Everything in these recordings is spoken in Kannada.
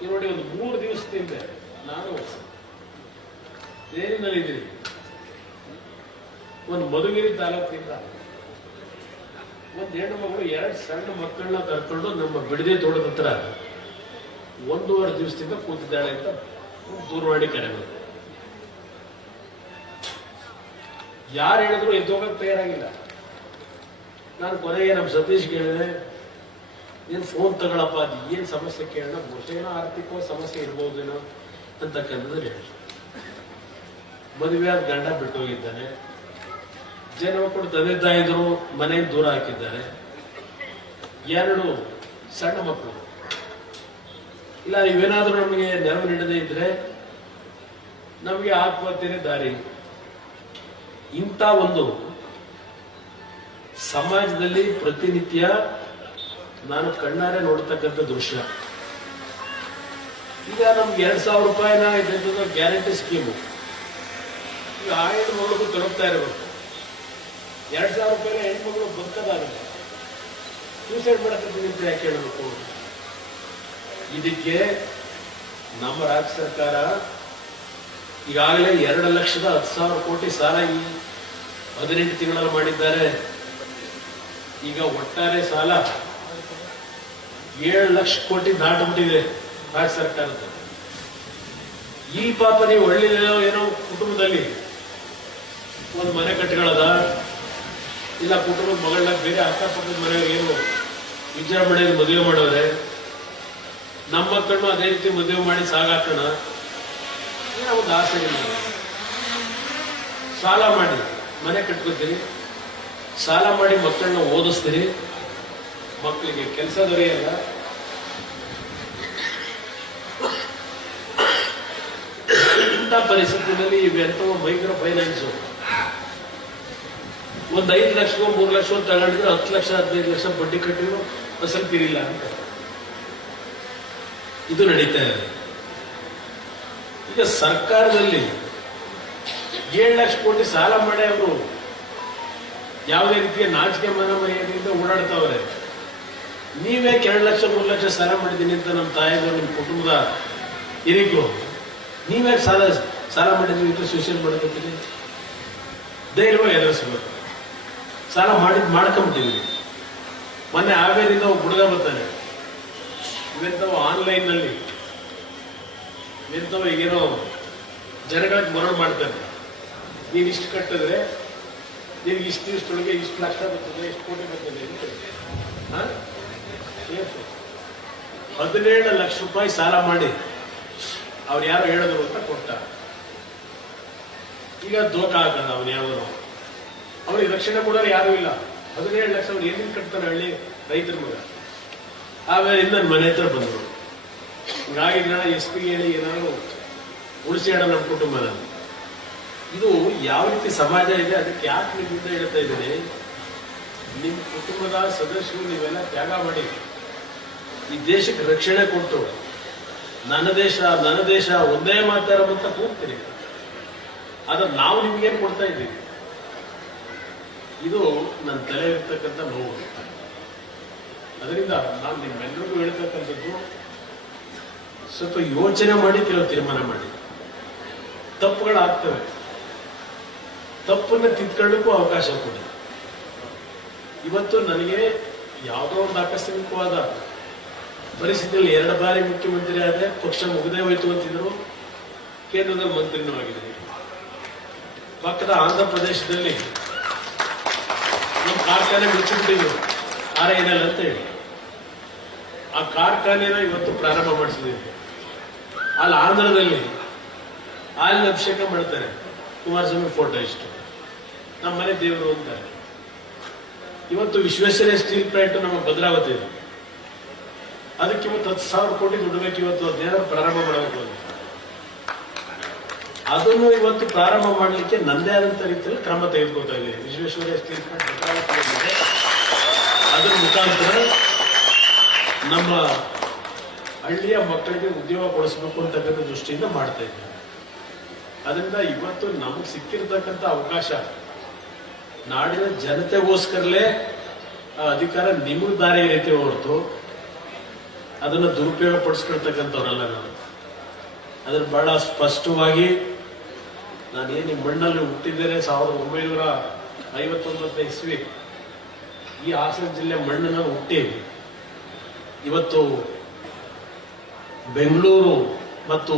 ಈಗ ನೋಡಿ ಒಂದು ಮೂರು ದಿವಸದಿಂದ ನಾನು ಜೈಲಿನಲ್ಲಿದ್ದೀನಿ ಒಂದು ಮಧುಗಿರಿ ತಾಲೂಕಿಂದ ಒಂದು ಹೆಣ್ಣು ಮಗಳು, ಎರಡು ಸಣ್ಣ ಮಕ್ಕಳನ್ನ ಕರ್ಕೊಂಡು ನಮ್ಮ ಬಿಡದೆ ತೋಟದ ಹತ್ರ ಒಂದೂವರೆ ದಿವಸದಿಂದ ಕೂತಿದ್ದಾಳೆ ಅಂತ ದೂರವಾಣಿ ಕರೆ ಬಂತು. ಯಾರು ಹೇಳಿದ್ರು ಎದ್ದೋಗಕ್ಕೆ ತಯಾರಾಗಿಲ್ಲ. ನಾನು ಕೊನೆಗೆ ನಮ್ಮ ಸತೀಶ್ ಕೇಳಿದೆ ಏನು ಫೋನ್ ತಗೊಳಪ್ಪ ಅದು ಏನು ಸಮಸ್ಯೆ ಕೇಳೋಣ? ಬಹುಶಃ ಏನೋ ಸಮಸ್ಯೆ ಇರ್ಬೋದೇನೋ ಅಂತಕ್ಕಂಥದ್ದು ಹೇಳಿ. ಮದುವೆ ಆದ ಗಂಡ ಬಿಟ್ಟು ಹೋಗಿದ್ದಾನೆ. ಜನ ಮಕ್ಕಳು ತಂದೆ ತಾಯಿದ್ರು ಮನೆಯಿಂದ ದೂರ ಹಾಕಿದ್ದಾರೆ. ಎರಡು ಸಣ್ಣ ಮಕ್ಕಳು. ಇಲ್ಲ, ಇವೇನಾದ್ರೂ ನಮಗೆ ನೆರವು ನೀಡದೇ ಇದ್ರೆ ನಮಗೆ ಆತ್ಮಹತ್ಯೆನೇ ದಾರಿ. ಇಂಥ ಒಂದು ಸಮಾಜದಲ್ಲಿ ಪ್ರತಿನಿತ್ಯ ನಾನು ಕಣ್ಣಾರೆ ನೋಡ್ತಕ್ಕಂಥ ದೃಶ್ಯ. ಈಗ ನಮ್ಗೆ ಎರಡ್ ಸಾವಿರ ರೂಪಾಯಿನ ಇದ್ದಂಥದ್ದು ಗ್ಯಾರಂಟಿ ಸ್ಕೀಮು. ಈಗ ಆ ಹೆಣ್ಮಗಳಿಗೂ ತೊಡಗ್ತಾ ಇರಬೇಕು. ಎರಡ್ ಸಾವಿರ ರೂಪಾಯಿನ ಹೆಣ್ಮಗಳು ಬದುಕದಾಗುತ್ತೆ ಸೂಸೈಡ್ ಮಾಡಕತ್ತೀನಿ ಅಂತ ಯಾಕೆ ಹೇಳಬೇಕು ಇದಕ್ಕೆ ನಮ್ಮ ರಾಜ್ಯ ಸರ್ಕಾರ ಈಗಾಗಲೇ ಎರಡು ಲಕ್ಷದ ಹತ್ತು ಸಾವಿರ ಕೋಟಿ ಸಾಲ ಈ ಹದಿನೆಂಟು ತಿಂಗಳಲ್ಲಿ ಮಾಡಿದ್ದಾರೆ. ಈಗ ಒಟ್ಟಾರೆ ಸಾಲ ಏಳು ಲಕ್ಷ ಕೋಟಿ ದಾಟಬಿಟ್ಟಿದೆ ರಾಜ್ಯ ಸರ್ಕಾರದ. ಈ ಪಾಪ ನೀವು ಹಳ್ಳಿಲೆಲ್ಲೋ ಏನೋ ಕುಟುಂಬದಲ್ಲಿ ಒಂದು ಮನೆ ಕಟ್ಕೊಳ್ಳೋದ ಇಲ್ಲ ಕುಟುಂಬದ ಮಗಳನ್ನ ಬೇರೆ ಅಕ್ಕಪಕ್ಕದ ಏನು ವಿಜೃಂಭಣೆಯಲ್ಲಿ ಮದುವೆ ಮಾಡೋದೆ ನಮ್ಮ ಮಕ್ಕಳನ್ನು ಅದೇ ರೀತಿ ಮದುವೆ ಮಾಡಿ ಸಾಗಾಕೋಣ, ಏನೋ ಒಂದು ಆಸೆ ಇಲ್ಲ ಸಾಲ ಮಾಡಿ, ಮನೆ ಕಟ್ಕೋತೀರಿ, ಸಾಲ ಮಾಡಿ ಮಕ್ಕಳನ್ನ ಓದಿಸ್ತೀರಿ ಮಕ್ಕಳಿಗೆ ಕೆಲಸ ದೊರೆಯಲ್ಲ? ಇಂಥ ಪರಿಸ್ಥಿತಿಯಲ್ಲಿ ಇವೆಂಥವು ಮೈಕ್ರೋ ಫೈನಾನ್ಸ್ ಒಂದ್ ಐದು ಲಕ್ಷವೋ ಮೂರು ಲಕ್ಷ ತಗೊಂಡಿದ್ರೆ ಹತ್ತು ಲಕ್ಷ, ಹದಿನೈದು ಲಕ್ಷ ಬಡ್ಡಿ ಕಟ್ಟಿದ್ರು ಅಸಲ್ ತೀರಿಲ್ಲ ಅಂತ. ಇದು ನಡೀತಾ ಇದೆ. ಈಗ ಸರ್ಕಾರದಲ್ಲಿ ಏಳು ಲಕ್ಷ ಕೋಟಿ ಸಾಲ ಮಾಡಿ ಅವರು ಯಾವುದೇ ರೀತಿಯ ನಾಚಿಕೆ ಮನ ಓಡಾಡ್ತಾವ್ರೆ. ನೀವೇ ಎರಡು ಲಕ್ಷ, ಮೂರು ಲಕ್ಷ ಸಾಲ ಮಾಡಿದ್ದೀನಿ ಅಂತ ನಮ್ಮ ತಾಯಿಗಳು ನಿಮ್ಮ ಕುಟುಂಬದ ಹಿರಿಗೂ ನೀವೇ ಸಾಲ ಸಾಲ ಮಾಡಿದ್ವಿ ಅಂತ ಸೂಸೈಡ್ ಮಾಡ್ಕೊತೀನಿ ಧೈರ್ಯವಾಗಿ ಎದುರಿಸಬೇಕು ಸಾಲ ಮಾಡಿದ್ ಮಾಡ್ಕೊಂಬಿಟ್ಟಿದ್ವಿ ಮೊನ್ನೆ ಹಾವೇರಿಂದ ಒಬ್ಬ ಹುಡುಗ ಬರ್ತಾನೆ. ಇವೆಂತವು ಆನ್ಲೈನ್ನಲ್ಲಿ ನಲ್ಲಿ. ಇವೆಂತವು ಈಗೇನೋ ಜನಗಳಿಗೆ ಮರಳು ಮಾಡ್ತಾನೆ. ನೀವು ಇಷ್ಟು ಕಟ್ಟಿದ್ರೆ ನಿಮ್ಗೆ ಇಷ್ಟು ಇಷ್ಟೊಳಗೆ ಇಷ್ಟು ಲಕ್ಷ ಬರ್ತದೆ, ಇಷ್ಟು ಕೋಟಿ ಬರ್ತದೆ ಹಾ? ಹದಿನೇಳು ಲಕ್ಷ ರೂಪಾಯಿ ಸಾಲ ಮಾಡಿ ಅವ್ರು ಯಾರು ಹೇಳಿದ್ರು ಅಂತ ಕೊಟ್ಟ ಈಗ ದೋಖ ಆಗಲ್ಲ ಅವನು ಯಾವನು. ಅವ್ರಿಗೆ ರಕ್ಷಣೆ ಕೊಡೋರು ಯಾರು ಇಲ್ಲ. ಹದಿನೇಳು ಲಕ್ಷ ಅವ್ರು ಏನೇನು ಕಟ್ತಾರೆ ಹಳ್ಳಿ ರೈತರ ಮಗ? ಆಮೇಲೆ ನನ್ನ ಮನೆ ಹತ್ರ ಬಂದರು. ಹಿಂಗಾಗಿ ಎಸ್ ಪಿ ಹೇಳಿ ಏನಾದ್ರು ಉಳಿಸಿ ನಮ್ಮ ಕುಟುಂಬನ. ಇದು ಯಾವ ರೀತಿ ಸಮಾಜ ಇದೆ, ಅದಕ್ಕೆ ಯಾಕೆ ನಿಮ್ಮಿಂದ ಹೇಳ್ತಾ ಇದ್ದೀನಿ? ನಿಮ್ಮ ಕುಟುಂಬದ ಸದಸ್ಯರು ನೀವೆಲ್ಲ ತ್ಯಾಗ ಮಾಡಿ. ಈ ದೇಶಕ್ಕೆ ರಕ್ಷಣೆ ಕೊಟ್ಟು ನನ್ನ ದೇಶ ನನ್ನ ದೇಶ, ಒಂದೇ ಅಂತ ಕೂಗ್ತೀರಿ ಆದ್ರೆ ನಾವು ನಿಮ್ಗೇನು ಕೊಡ್ತಾ ಇದ್ದೀವಿ? ಇದು ನನ್ನ ತಲೆ ಇರ್ತಕ್ಕಂಥ ನೋವು ಅದರಿಂದ ನಾನು ನಿಮ್ಮೆಲ್ಲರಿಗೂ ಹೇಳ್ತಕ್ಕಂಥದ್ದು, ಸ್ವಲ್ಪ ಯೋಚನೆ ಮಾಡಿ ಕೆಲವು ತೀರ್ಮಾನ ಮಾಡಿ. ತಪ್ಪುಗಳಾಗ್ತವೆ ತಪ್ಪನ್ನು ತಿದ್ಕೊಳ್ಳಕ್ಕೂ ಅವಕಾಶ ಕೊಡಿ. ಇವತ್ತು ನನಗೆ ಯಾವುದೋ ಒಂದು ಆಕಸ್ಮಿಕವಾದ ಪರಿಸ್ಥಿತಿಯಲ್ಲಿ ಎರಡು ಬಾರಿ ಮುಖ್ಯಮಂತ್ರಿ ಆದರೆ ಪಕ್ಷ ಮುಗದೇ ಹೋಯ್ತು ಅಂತಿದ್ರು ಕೇಂದ್ರದ ಮಂತ್ರಿನೂ ಆಗಿದ್ದೀನಿ ಪಕ್ಕದ ಆಂಧ್ರ ಪ್ರದೇಶದಲ್ಲಿ ನಮ್ಮ ಕಾರ್ಖಾನೆ ಮುಚ್ಚಿಬಿಟ್ಟಿದ್ರು ಆರ ಏನಲ್ಲ ಅಂತ ಹೇಳಿ. ಆ ಕಾರ್ಖಾನೆನ ಇವತ್ತು ಪ್ರಾರಂಭ ಮಾಡಿಸಿದ್ದೀವಿ. ಅಲ್ಲಿ ಆಂಧ್ರದಲ್ಲಿ ಹಾಲಿನ ಅಭಿಷೇಕ ಮಾಡ್ತಾರೆ. ಕುಮಾರಸ್ವಾಮಿ ಫೋಟೋ ಇಷ್ಟು. ನಮ್ಮ ಮನೆ ದೇವರು ಅಂತಾರೆ. ಇವತ್ತು ವಿಶ್ವೇಶ್ವರಯ್ಯ ಸ್ಟೀಲ್ ಪ್ಲಾಂಟ್ ನಮ್ಮ ಭದ್ರಾವತಿ ಇದೆ ಅದಕ್ಕೆ ಇವತ್ತು ಹತ್ತು ಸಾವಿರ ಕೋಟಿ ದುಡ್ಡು ಬೇಕು, ಇವತ್ತು ಅದೇನಾದ್ರು ಪ್ರಾರಂಭ ಮಾಡಬೇಕು ಅದನ್ನು ಇವತ್ತು ಪ್ರಾರಂಭ ಮಾಡಲಿಕ್ಕೆ ನಂದೇ ಆದಂತ ರೀತಿಯಲ್ಲಿ ಕ್ರಮ ತೆಗೆದುಕೊಳ್ತಾ ಇದೆ ಪ್ಲಾಂಟ್ ಭದ್ರಾವತಿಯಲ್ಲಿದೆ ಅದರ ಮುಖಾಂತರ ನಮ್ಮ ಹಳ್ಳಿಯ ಮಕ್ಕಳಿಗೆ ಉದ್ಯೋಗ ಕೊಡಿಸ್ಬೇಕು ಅಂತಕ್ಕಂಥ ದೃಷ್ಟಿಯಿಂದ ಮಾಡ್ತಾ ಅದರಿಂದ ಇವತ್ತು ನಮಗೆ ಸಿಕ್ಕಿರ್ತಕ್ಕಂಥ ಅವಕಾಶ, ನಾಡಿನ ಜನತೆಗೋಸ್ಕರಲೇ ಅಧಿಕಾರ ನಿಮಗೆ ದಾರಿ ರೀತಿ ಹೊರತು ಅದನ್ನು ದುರುಪಯೋಗ ಪಡಿಸ್ಕೊಳ್ತಕ್ಕಂಥವ್ರಲ್ಲ ನಾನು. ಅದನ್ನು ಬಹಳ ಸ್ಪಷ್ಟವಾಗಿ ನಾನು ಈ ಮಣ್ಣಲ್ಲಿ ಹುಟ್ಟಿದ್ದೇನೆ ಸಾವಿರದ ಒಂಬೈನೂರ ಐವತ್ತೊಂಬತ್ತನೇ ಇಸ್ವಿ. ಈ ಹಾಸನ ಜಿಲ್ಲೆ ಮಣ್ಣನ್ನು ಹುಟ್ಟಿ ಇವತ್ತು ಬೆಂಗಳೂರು ಮತ್ತು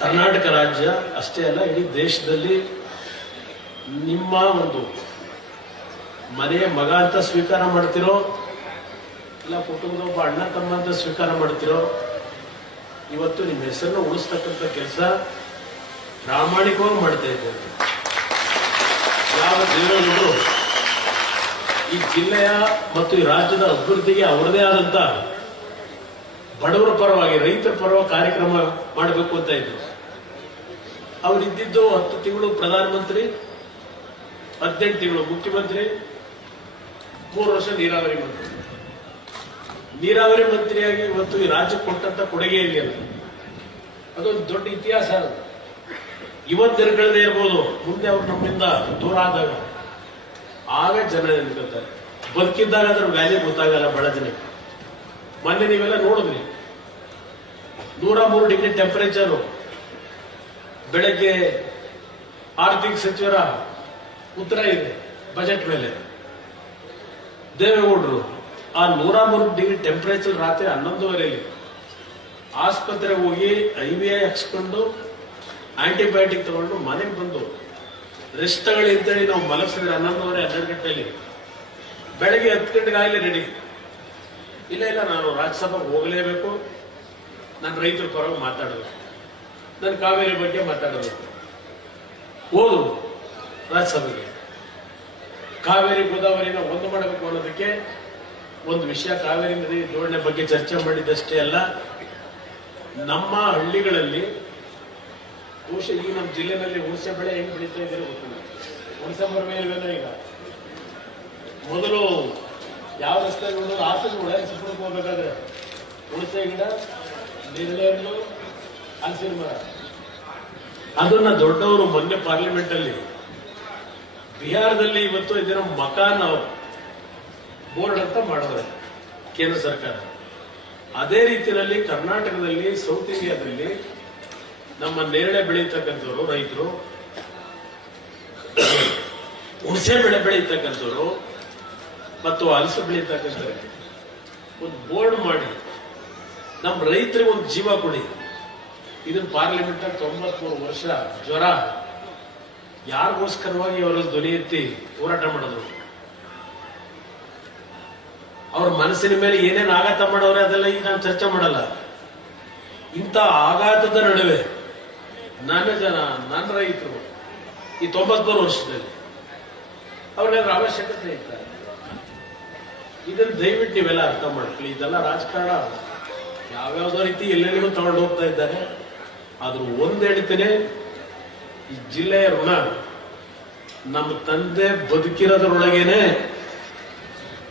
ಕರ್ನಾಟಕ ರಾಜ್ಯ ಅಷ್ಟೇ ಅಲ್ಲ, ಇಡೀ ದೇಶದಲ್ಲಿ ನಿಮ್ಮ ಒಂದು ಮನೆಯ ಮಗ ಅಂತ ಸ್ವೀಕಾರ ಮಾಡ್ತಿರೋ ಇಲ್ಲ ಕುಟುಂಬದ ಒಬ್ಬ ಅಣ್ಣ ತಮ್ಮ ಅಂತ ಸ್ವೀಕಾರ ಮಾಡ್ತಿರೋ, ಇವತ್ತು ನಿಮ್ಮ ಹೆಸರನ್ನು ಉಳಿಸ್ತಕ್ಕಂಥ ಕೆಲಸ ಪ್ರಾಮಾಣಿಕವಾಗಿ ಮಾಡ್ತಾ ಇದ್ದೇವೆ ಯಾವ ಜಿಲ್ಲೆಗಳು ಈ ಜಿಲ್ಲೆಯ ಮತ್ತು ಈ ರಾಜ್ಯದ ಅಭಿವೃದ್ಧಿಗೆ ಅವರದೇ ಆದಂತ ಬಡವರ ಪರವಾಗಿ, ರೈತರ ಪರವಾಗಿ ಕಾರ್ಯಕ್ರಮ ಮಾಡಬೇಕು ಅಂತ ಇದ್ರು. ಅವರಿದ್ದಿದ್ದು ಹತ್ತು ತಿಂಗಳು ಪ್ರಧಾನಮಂತ್ರಿ, ಹದಿನೆಂಟು ತಿಂಗಳು ಮುಖ್ಯಮಂತ್ರಿ, ಮೂರು ವರ್ಷ ನೀರಾವರಿ ಮಂತ್ರಿ. ನೀರಾವರಿ ಮಂತ್ರಿಯಾಗಿ ಇವತ್ತು ಈ ರಾಜ್ಯಕ್ಕೆ ಕೊಟ್ಟಂತ ಕೊಡುಗೆ ಇದೆಯಲ್ಲ? ಅದೊಂದು ದೊಡ್ಡ ಇತಿಹಾಸ ಇವತ್ತು ತಿರ್ಗಳದೇ ಇರ್ಬೋದು, ಮುಂದೆ ಅವ್ರು ನಮ್ಮಿಂದ ದೂರ ಆದಾಗ. ಆಗ ಜನ ನೆನ್ಕೊತಾರೆ ಬದುಕಿದ್ದಾಗ ಅದ್ರ ವ್ಯಾಲ್ಯೂ ಗೊತ್ತಾಗಲ್ಲ ಬಹಳ ಜನಕ್ಕೆ. ಮೊನ್ನೆ ನೀವೆಲ್ಲ ನೋಡಿದ್ರಿ? ನೂರ ಮೂರು ಡಿಗ್ರಿ ಟೆಂಪರೇಚರು ಬೆಳಗ್ಗೆ ಆರ್ಥಿಕ ಸಚಿವರ ಉತ್ತರ ಇದೆ ಬಜೆಟ್ ಮೇಲೆ. ದೇವೇಗೌಡರು ಆ ನೂರ ಮೂರು ಡಿಗ್ರಿ ಟೆಂಪರೇಚರ್ ರಾತ್ರಿ ಹನ್ನೊಂದುವರೆಯಲ್ಲಿ ಆಸ್ಪತ್ರೆಗೆ ಹೋಗಿ ಐ ವಿ ಐ ಹಚ್ಕೊಂಡು ಆಂಟಿಬಯೋಟಿಕ್ ತಗೊಂಡು ಮನೆಗೆ ಬಂದು ಅಂತೇಳಿ ನಾವು ಮಲಗಿಸಿದ್ರೆ ಹನ್ನೊಂದುವರೆ, ಹನ್ನೆರಡು ಗಂಟೆಯಲ್ಲಿ ಬೆಳಗ್ಗೆ ಹತ್ತು ಗಂಟೆಗೆ ಆಗಲಿ ರೆಡಿ ಇಲ್ಲ ಇಲ್ಲ, ನಾನು ರಾಜ್ಯಸಭೆಗೆ ಹೋಗಲೇಬೇಕು. ನಾನು ರೈತರ ಪರವಾಗಿ ಮಾತಾಡಬೇಕು ನನ್ನ ಕಾವೇರಿ ಬಗ್ಗೆ ಮಾತಾಡಬೇಕು ಹೋದು ರಾಜ್ಯಸಭೆಗೆ. ಕಾವೇರಿ, ಗೋದಾವರಿನ ಒಂದು ಮಾಡಬೇಕು ಅನ್ನೋದಕ್ಕೆ ಒಂದು ವಿಷಯ ಕಾವೇರಿ ನದಿ ಜೋಡಣೆ ಬಗ್ಗೆ ಚರ್ಚೆ ಮಾಡಿದ್ದಷ್ಟೇ ಅಲ್ಲ, ನಮ್ಮ ಹಳ್ಳಿಗಳಲ್ಲಿ ಬಹುಶಃ ಈ ನಮ್ಮ ಜಿಲ್ಲೆನಲ್ಲಿ ಹುಣಸೆ ಬೆಳೆ ಹೆಂಗ್ ಬೆಳೀತಾ ಇದ್ದಾರೆ ಗೊತ್ತಿಲ್ಲ. ಹುಣಸೆ ಮರವೇ ಇಲ್ವೇನೋ ಈಗ? ಮೊದಲು ಯಾವ ರಸ್ತೆ ನೋಡೋದು ಹಾಸನ ಉಳಾಯಿಸಿಕೊಂಡು ಹೋಗ್ಬೇಕಾದ್ರೆ ಹುಣಸೆ ಗಿಡ ಹಣ್ಣು ಹಲಸಿನ ಮರ. ಅದನ್ನ ದೊಡ್ಡವರು ಮೊನ್ನೆ ಪಾರ್ಲಿಮೆಂಟ್ ಅಲ್ಲಿ ಬಿಹಾರದಲ್ಲಿ ಇವತ್ತು ಇದರ ಮಕಾನ್ ಬೋರ್ಡ್ ಅಂತ ಮಾಡಿದ್ರೆ ಕೇಂದ್ರ ಸರ್ಕಾರ. ಅದೇ ರೀತಿಯಲ್ಲಿ ಕರ್ನಾಟಕದಲ್ಲಿ ಸೌತ್ ಇಂಡಿಯಾದಲ್ಲಿ ನಮ್ಮ ನೇರಳೆ ಬೆಳೀತಕ್ಕಂಥವ್ರು ರೈತರು, ಹುಣಸೆ ಬೆಳೆ ಬೆಳೀತಕ್ಕಂಥವ್ರು ಮತ್ತು ಹಲಸು ಬೆಳೀತಕ್ಕಂಥವ್ರು ಒಂದು ಬೋರ್ಡ್ ಮಾಡಿ ನಮ್ಮ ರೈತರಿಗೆ ಒಂದು ಜೀವ ಕೊಡಿ. ಇದನ್ನ ಪಾರ್ಲಿಮೆಂಟ್ ತೊಂಬತ್ಮೂರು ವರ್ಷ ಜ್ವರ. ಯಾರಿಗೋಸ್ಕರವಾಗಿ ಅವರ ಧ್ವನಿ ಎತ್ತಿ ಹೋರಾಟ ಮಾಡಿದ್ರು? ಅವ್ರ ಮನಸ್ಸಿನ ಮೇಲೆ ಏನೇನು ಆಘಾತ ಮಾಡೋರೆ, ಅದೆಲ್ಲ ಈಗ ನಾನು ಚರ್ಚೆ ಮಾಡಲ್ಲ. ಇಂಥ ಆಘಾತದ ನಡುವೆ ನನ್ನ ಜನ, ನನ್ನ ರೈತರು ಈ ತೊಂಬತ್ಮೂರು ವರ್ಷದಲ್ಲಿ ಅವ್ರಿಗಾದ್ರ ಅವಶ್ಯಕತೆ ಇದ್ದಾರೆ ಇದನ್ನ ದಯವಿಟ್ಟು ನೀವೆಲ್ಲ ಅರ್ಥ ಮಾಡ್ಕೊಳ್ಳಿ. ಇದೆಲ್ಲ ರಾಜಕಾರಣ ಯಾವ್ಯಾವ್ದೋ ರೀತಿ ಎಲ್ಲೆಲ್ಲಿಗೂ ತಗೊಂಡು ಹೋಗ್ತಾ ಇದ್ದಾರೆ. ಆದ್ರೂ ಒಂದ್ ಹೇಳ್ತೇನೆ ಈ ಜಿಲ್ಲೆಯ ಋಣ ನಮ್ಮ ತಂದೆ ಬದುಕಿರೋದ್ರೊಳಗೇನೆ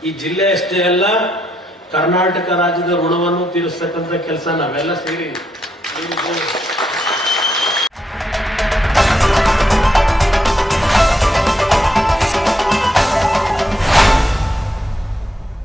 ಈ ಜಿಲ್ಲೆ ಅಷ್ಟೇ ಅಲ್ಲ ಕರ್ನಾಟಕ ರಾಜ್ಯದ ಋಣವನ್ನು ತೀರಿಸ್ತಕ್ಕಂಥ ಕೆಲಸ ನಾವೆಲ್ಲ ಸೇರಿ.